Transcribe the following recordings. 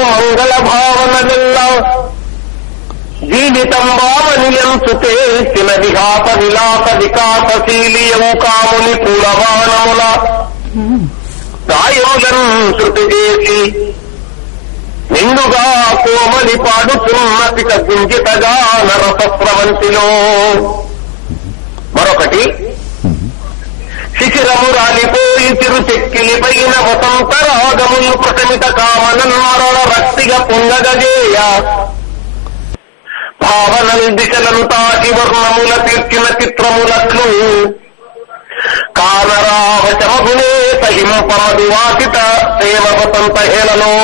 అను మంగళ భావనగల్ల జీవితం భావనియంచుతే చిన్న విహాస విలాస వికాసశీలియము కాముని పూలవానముల గాయోజన్ శృతి చేసి నిండుగా కోమలి పాడుచున్నతి గుంజితగా నరసస్రవంతిలో. మరొకటి శిశిరము రాలిపోయి చిరు చెక్కిలిపైన వసంత రాగములు ప్రశమిత కామనన్మరణ రక్తిగా పొంగగజేయ భావనల్ దిశలను తాకి వర్ణముల తీర్చిన చిత్రములట్లు కానరావచమగునే సహింపమదు వాసిత సేవ వసంత హేళలో.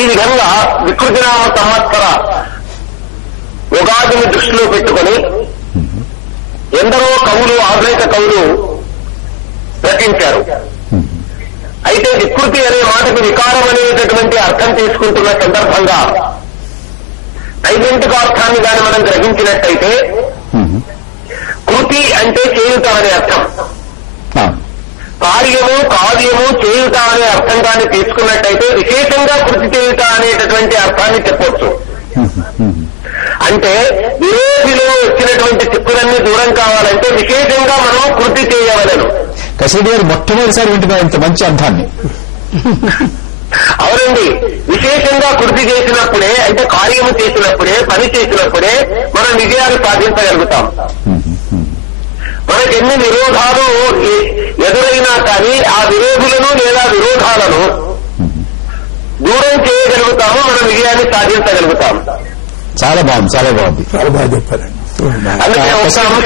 ఈ విధంగా వికృతినామ సంవత్సర ఉగాదిని దృష్టిలో పెట్టుకుని ఎందరో కవులు, ఆధునిక కవులు రచించారు. అయితే వికృతి అనే మాటకు వికారం అనేటటువంటి అర్థం తీసుకుంటున్న సందర్భంగా నైజంటిక అర్థాన్ని కానీ మనం గ్రహించినట్టయితే కృతి అంటే చేయుట అనే అర్థం, కార్యము కావ్యము చేయుట అనే అర్థం కానీ తీసుకున్నట్టయితే విశేషంగా కృతి చేయుట అనేటటువంటి అర్థాన్ని చెప్పొచ్చు. అంటే విరోధిలో వచ్చినటువంటి చిక్కులన్నీ దూరం కావాలంటే విశేషంగా మనం కృతి చేయవలను. కసిరెడ్డి గారు మొట్టమొదటిసారి వింటున్నారు ఇంత మంచి అర్థాన్ని. అవునండి, విశేషంగా కృతి చేసినప్పుడే, అంటే కార్యము చేసినప్పుడే, పని చేసినప్పుడే మనం విజయాలు సాధించగలుగుతాం. మనకి ఎన్ని విరోధాలు ఎదురైనా కానీ ఆ విరోధులను లేదా విరోధాలను దూరం చేయగలుగుతాము, మనం విజయాన్ని సాధించగలుగుతాం. చాలా బాగుంది, చాలా బాగుంది, చాలా బాగా చెప్పారండి. అందుకే ఒక అంశాన్ని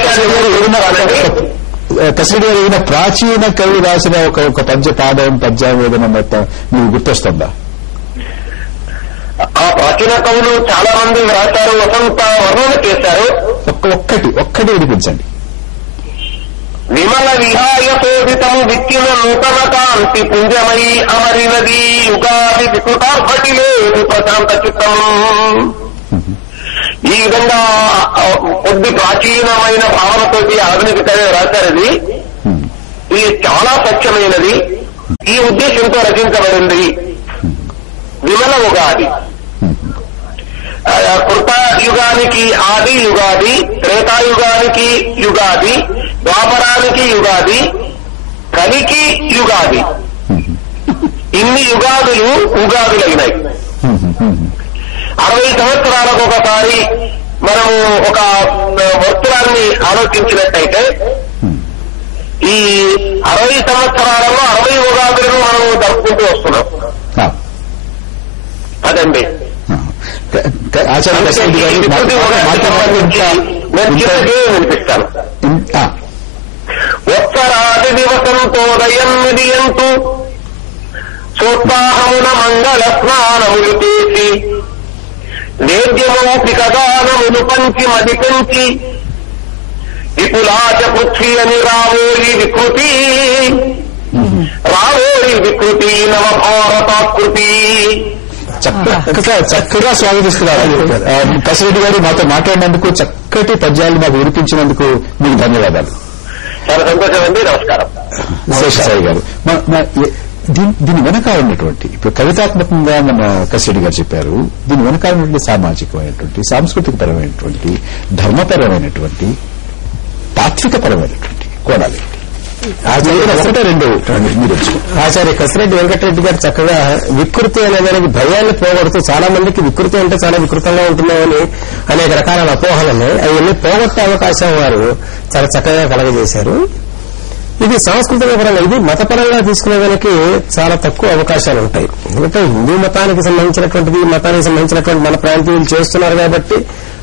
కసిరెడ్డి గారు ఏదైనా ప్రాచీన కవి రాసిన ఒక పద్య పాదం పద్యం ఏదైనా మీకు గుర్తొస్తుందా? ఆ ప్రాచీన కవులు చాలా మంది రాశారు, వసంత వర్ణన చేశారు. ఒక్కటి వినిపించండి. విమల విహాయ శోభితము విక్కిన నూతన కాంతి పుంజమై అమరినది యుగాది వికృతార్భటిలే ప్రశాంత చిత్తము. ఈ విధంగా కొద్ది ప్రాచీనమైన భావనతోటి ఆధునిక కవి రాశారది. ఇది చాలా స్వచ్ఛమైనది, ఈ ఉద్దేశంతో రచించబడింది. విమల ఉగాది, కృత యుగానికి ఆది యుగాది, త్రేతాయుగానికి యుగాది, ద్వాపరానికి యుగాది, కలికి యుగాది, ఇన్ని యుగాదులు ఉగాదులైనాయి. 60 సంవత్సరాలకు ఒకసారి మనము ఒక వర్తులాన్ని ఆలోచించినట్టయితే ఈ 60 సంవత్సరాలలో 60 ఉగాదులను మనం జరుపుకుంటూ వస్తున్నాం. అదండి వినిపిస్తాను. ఉత్తరాది దివసంతోదయం నిధియంతు సోత్సాహమున మంగళ స్నానములు చేసి నేద్యమౌపిక గానములు పంచి మది పెంచి విపులాచ పృథ్వీ అని రావోయి వికృతి, రావోయి వికృతి నవభారతాకృతి. చక్కగా స్వాగతిస్తున్నారు కసిరెడ్డి గారు. మాతో మాట్లాడినందుకు, చక్కటి పద్యాలు మాకు వినిపించినందుకు మీకు ధన్యవాదాలు. చాలా సంతోషం అండి. నమస్కారం. శేషసాయి గారు, దీని వెనకాల ఉన్నటువంటి, ఇప్పుడు కవితాత్మకంగా మన కసిరెడ్డి గారు చెప్పారు, దీని వెనకాల ఉన్నటువంటి సామాజికమైనటువంటి, సాంస్కృతిక పరమైనటువంటి, ధర్మపరమైనటువంటి, తాత్వికపరమైనటువంటి కోణాలు ఒకటే రెండు మీరు ఆచార్య కసిరెడ్డి వెంకటరెడ్డి గారు చక్కగా వికృతి అనేదానికి భయాన్ని పోగొడుతూ, చాలా మందికి వికృతి అంటే చాలా వికృతంగా ఉంటుందని అనేక రకాల అపోహలని అవన్నీ పోగొట్టే అవకాశం వారు చాలా చక్కగా కలగజేశారు. ఇది సాంస్కృతిక పరంగా, ఇది మతపరంగా తీసుకునేదానికి చాలా తక్కువ అవకాశాలు ఉంటాయి. ఎందుకంటే హిందూ మతానికి సంబంధించినటువంటిది, మతానికి సంబంధించినటువంటి మన ప్రాంతీయులు చేస్తున్నారు కాబట్టి,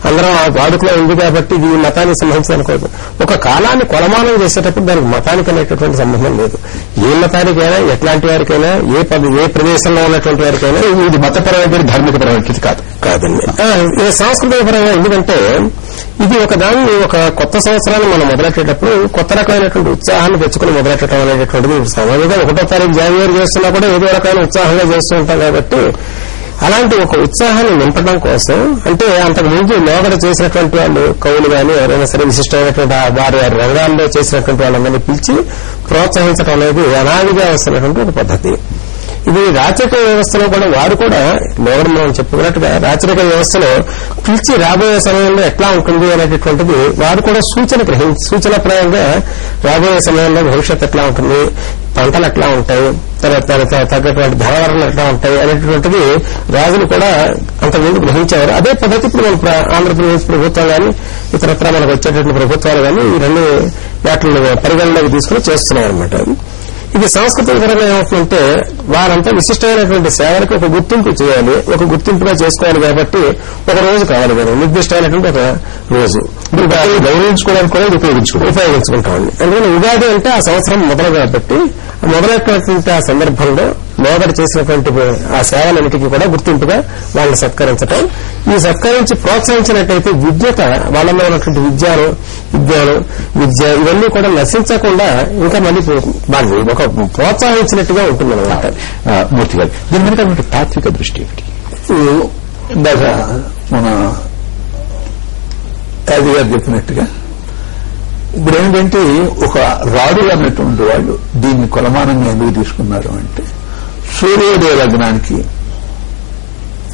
అందరం ఆ వాడుకలో ఉంది కాబట్టి ఇది మతానికి సంబంధించిన అనుకోదు. ఒక కాలాన్ని కొలమానం చేసేటప్పుడు దానికి మతానికి అనేటటువంటి సంబంధం లేదు. ఏ మతానికైనా, ఎట్లాంటి వారికైనా, ఏ ప్రదేశంలో ఉన్నటువంటి వారికైనా ఇది మతపరమైన ధార్మికపరమైనది కాదండి. ఇది సాంస్కృతిక పరంగా, ఎందుకంటే ఇది ఒక కొత్త సంవత్సరాన్ని మనం మొదలెట్టేటప్పుడు కొత్త రకమైనటువంటి ఉత్సాహాన్ని తెచ్చుకుని మొదలెట్టడం అనేటటువంటిది సామాన్యంగా 1వ తారీఖు జనవరి చేస్తున్నా కూడా ఏదో రకమైన ఉత్సాహంగా చేస్తూ ఉంటాం. కాబట్టి అలాంటి ఒక ఉత్సాహాన్ని నింపడం కోసం, అంటే అంతకు ముందు లోగడ చేసినటువంటి వాళ్ళు, కవులు కానీ ఎవరైనా సరే విశిష్టమైనటువంటి వారి రంగాల్లో చేసినటువంటి వాళ్ళందరినీ పిలిచి ప్రోత్సహించడం అనేది అనాదిగా వస్తున్నటువంటి ఒక పద్ధతి. ఇది రాచరిక వ్యవస్థలో కూడా వారు కూడా లోగడ మనం చెప్పుకున్నట్టుగా రాచరిక వ్యవస్థలో పిలిచి రాబోయే సమయంలో ఎట్లా ఉంటుంది అనేటటువంటిది వారు కూడా సూచనప్రాయంగా రాబోయే సమయంలో భవిష్యత్తు ఎట్లా ఉంటుంది, పంటలు ఎట్లా ఉంటాయి, తర్వాత తగ్గటువంటి ధరవరణలు ఎట్లా ఉంటాయి అనేటటువంటిది రాజులు కూడా అంతకుముందు గ్రహించేవారు. అదే పద్ధతి ఇప్పుడు మన ఆంధ్రప్రదేశ్ ప్రభుత్వం కానీ ఇతరత్ర మనకు వచ్చేటటువంటి ప్రభుత్వాలు కానీ ఈ రెండు వాటిని పరిగణలోకి తీసుకుని చేస్తున్నారన్నమాట. ఇది సాంస్కృతికపరంగా ఏమవుతుందంటే వారంతా విశిష్టమైనటువంటి సేవలకు ఒక గుర్తింపు చేయాలి, ఒక గుర్తింపుగా చేసుకోవాలి. కాబట్టి ఒక రోజు కావాలి కదా, నిర్దిష్టమైనటువంటి ఒక రోజు గౌరవించుకోవడానికి కూడా ఉపయోగించుకుంటామండి. అందుకని ఉగాది అంటే ఆ సంవత్సరం మొదలు కాబట్టి మొదలైనటువంటి ఆ సందర్భంలో లోగడ చేసినటువంటి ఆ సేవలన్నిటికీ కూడా గుర్తింపుగా వాళ్ళని సత్కరించటం, ఈ సత్కరించి ప్రోత్సహించినట్టయితే విద్యత వాళ్ళలో ఉన్నటువంటి విద్య ఇవన్నీ కూడా నశించకుండా ఇంకా మళ్ళీ వాళ్ళు ఒక ప్రోత్సహించినట్టుగా ఉంటుందన్నమాట. మూర్తి గారు దీని వెనక తాత్విక దృష్టి ఏమిటి? ఇందాక మన యాది గారు చెప్పినట్టుగా ఇప్పుడు ఏంటంటే ఒక రాడు అన్నటువంటి వాళ్ళు దీన్ని కొలమానంగా ఎందుకు తీసుకున్నారు అంటే సూర్యోదయ లగ్నానికి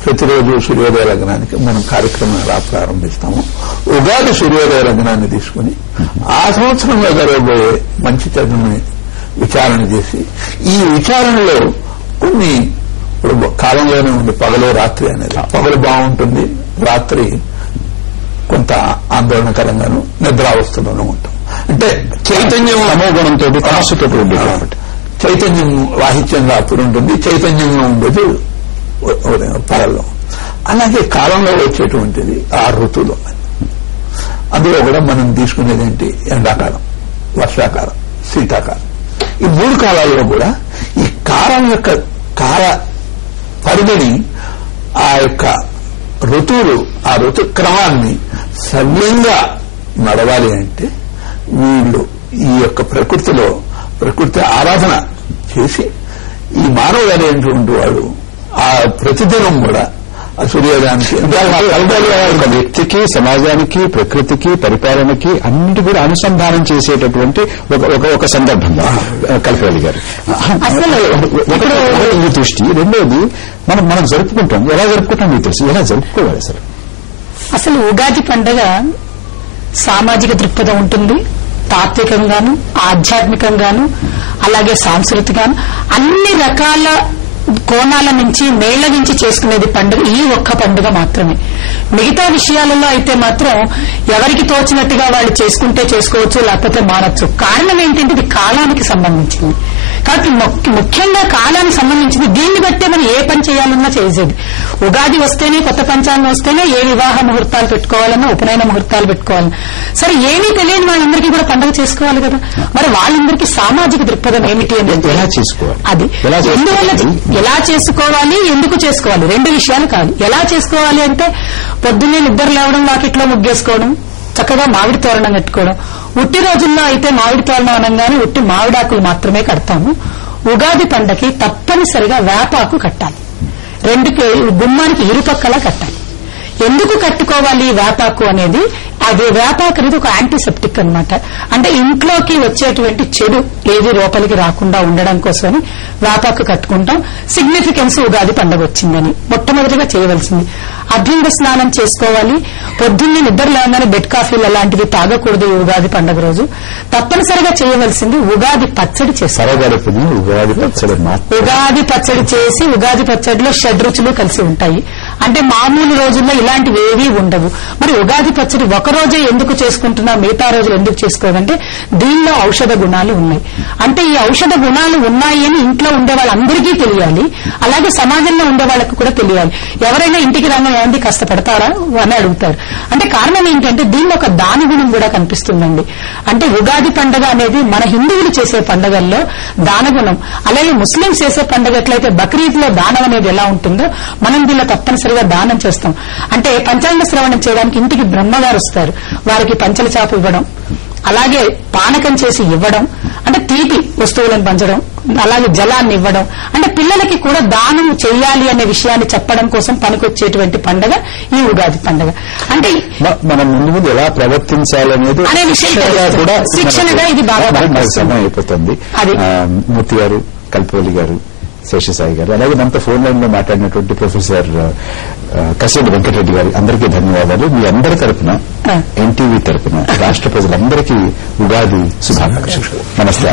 ప్రతిరోజు సూర్యోదయ లగ్నానికి మనం కార్యక్రమం ఎలా ప్రారంభిస్తాము, ఉగాది సూర్యోదయ లగ్నాన్ని తీసుకుని ఆ సంవత్సరంలో జరగబోయే మంచి చెడుని విచారణ చేసి ఈ విచారణలో కొన్ని ఇప్పుడు కాలంలోనే ఉంది పగలు రాత్రి అనేది. పగలు బాగుంటుంది, రాత్రి కొంత ఆందోళనకరంగాను నిద్రావస్థలోనూ ఉంటాం. అంటే చైతన్యం తమోగుణంతో తమస్సుతో ఉండేది కాబట్టి చైతన్యం వాహిత్యంగా అప్పుడు ఉంటుంది, చైతన్యంగా ఉండేది పగల్లో. అలాగే కాలంలో వచ్చేటువంటిది 6 ఋతువులు. అందులో కూడా మనం తీసుకునేది ఏంటి, ఎండాకాలం, వర్షాకాలం, శీతాకాలం. ఈ 3 కాలాల్లో కూడా ఈ కాలం యొక్క కాల పరిధిని ఆ యొక్క ఋతువులు ఆ ఋతు క్రమాన్ని సవ్యంగా నడవాలి అంటే వీళ్ళు ఈ యొక్క ప్రకృతి ఆరాధన చేసి ఈ మానవుడు అనేటువంటి వాడు ఆ ప్రతిదినం కూడా ఆ సూర్యోదయానికి ఒక వ్యక్తికి, సమాజానికి, ప్రకృతికి, పరిపాలనకి అన్నిటి కూడా అనుసంధానం చేసేటటువంటి ఒక సందర్భంగా కల్పవల్లి గారు ఈ దృష్టి. రెండోది మనం జరుపుకుంటాం, ఎలా జరుపుకుంటాం మీకు తెలుసు, ఎలా జరుపుకోవాలి అసలు ఉగాది పండుగ సామాజిక దృక్పథం ఉంటుంది, తాత్వికంగాను, ఆధ్యాత్మికంగాను, అలాగే సాంస్కృతికంగాను అన్ని రకాల కోణాల నుంచి మేళవించి చేసుకునేది పండుగ ఈ ఒక్క పండుగ మాత్రమే. మిగతా విషయాలలో అయితే మాత్రం ఎవరికి తోచినట్టుగా వాళ్ళు చేసుకుంటే చేసుకోవచ్చు, లేకపోతే మానొచ్చు. కారణం ఏంటంటే ఇది కాలానికి సంబంధించింది కాబట్టి ముఖ్యంగా కాలానికి సంబంధించింది. దీన్ని బట్టే మనం ఏ పని చేయాలన్నా చేసేది. ఉగాది వస్తేనే, కొత్త పంచాంగం వస్తేనే ఏ వివాహ ముహూర్తాలు పెట్టుకోవాలన్నా, ఉపనయన ముహూర్తాలు పెట్టుకోవాలన్నా సరే ఏమీ తెలియని వాళ్ళందరికీ కూడా పండుగ చేసుకోవాలి కదా. మరి వాళ్ళందరికీ సామాజిక దృక్పథం ఏమిటి అనేది ఎలా చేసుకోవాలి, అది ఎందువల్ల ఎలా చేసుకోవాలి, ఎందుకు చేసుకోవాలి, 2 విషయాలు కాదు. ఎలా చేసుకోవాలి అంటే పొద్దున్నే నిద్ర లేవడం, వాకిట్లో ముగ్గేసుకోవడం, చక్కగా మామిడి తోరణం కట్టుకోవడం. ఉట్టి రోజుల్లో అయితే మామిడి తోరణం అనగానే ఉట్టి మామిడాకులు మాత్రమే కడతాము. ఉగాది పండగకి తప్పనిసరిగా వేపాకు కట్టాలి. 2 గుమ్మానికి ఇరుపక్కలా కట్టాలి. ఎందుకు కట్టుకోవాలి వేపాకు అనేది, అది వేపాకు అనేది ఒక యాంటీసెప్టిక్ అన్నమాట. అంటే ఇంట్లోకి వచ్చేటువంటి చెడు ఏది లోపలికి రాకుండా ఉండడం కోసమని వేపాకు కట్టుకుంటాం. సిగ్నిఫికెన్స్ ఉగాది పండుగ వచ్చిందని మొట్టమొదటిగా చేయవలసింది. అభ్యంగ స్నానం చేసుకోవాలి. పొద్దున్నే నిద్ర లేవగానే బెడ్ కాఫీలు అలాంటివి తాగకూడదు. ఉగాది పండుగ రోజు తప్పనిసరిగా చేయవలసింది ఉగాది పచ్చడి చేసుకోవాలి. ఉగాది పచ్చడి చేసి, ఉగాది పచ్చడిలో షడ్రుచులు కలిసి ఉంటాయి. అంటే మామూలు రోజుల్లో ఇలాంటివి ఏవీ ఉండవు. మరి ఉగాది పచ్చడి ఒక రోజే ఎందుకు చేసుకుంటున్నా, మిగతా రోజులు ఎందుకు చేసుకోవాలంటే దీనిలో ఔషధ గుణాలు ఉన్నాయి. అంటే ఈ ఔషధ గుణాలు ఉన్నాయి అని ఇంట్లో ఉండే వాళ్ళందరికీ తెలియాలి, అలాగే సమాజంలో ఉండే వాళ్ళకు కూడా తెలియాలి. ఎవరైనా ఇంటికి రాగా ఏమంది కాస్త పెడతారా అని అడుగుతారు. అంటే కారణం ఏంటంటే దీనిలో ఒక దాన గుణం కూడా కనిపిస్తుందండి. అంటే ఉగాది పండుగ అనేది మన హిందువులు చేసే పండుగల్లో దానగుణం, అలాగే ముస్లింస్ చేసే పండుగ ఎట్లయితే బక్రీద్ లో దానం అనేది ఎలా ఉంటుందో మనం దీనిలో తప్పనిసరిగా దానం చేస్తాం. అంటే పంచాంగ శ్రవణం చేయడానికి ఇంటికి బ్రహ్మగారు వస్తారు, వారికి పంచల చాపు ఇవ్వడం, అలాగే పానకం చేసి ఇవ్వడం, అంటే తీపి వస్తువులను పంచడం, అలాగే జలాన్ని ఇవ్వడం, అంటే పిల్లలకి కూడా దానం చేయాలి అనే విషయాన్ని చెప్పడం కోసం పనికొచ్చేటువంటి పండుగ ఈ ఉగాది పండుగ. అంటే మనం ముందు ఎలా ప్రవర్తించాలనేది అనే విషయం కూడా శిక్షణగా ఇది బాగా సమయం అయిపోతుంది. మూర్తి గారు, కల్పవల్లి గారు, శేషసాయి గారు, అలాగే మనతో ఫోన్ లైన్ లో మాట్లాడినటువంటి ప్రొఫెసర్ కసిరెడ్డి వెంకటరెడ్డి గారు, అందరికీ ధన్యవాదాలు. మీ అందరి తరపున, ఎన్టీవీ తరపున రాష్ట్ర ప్రజలందరికీ ఉగాది శుభాకాంక్షలు. నమస్తే.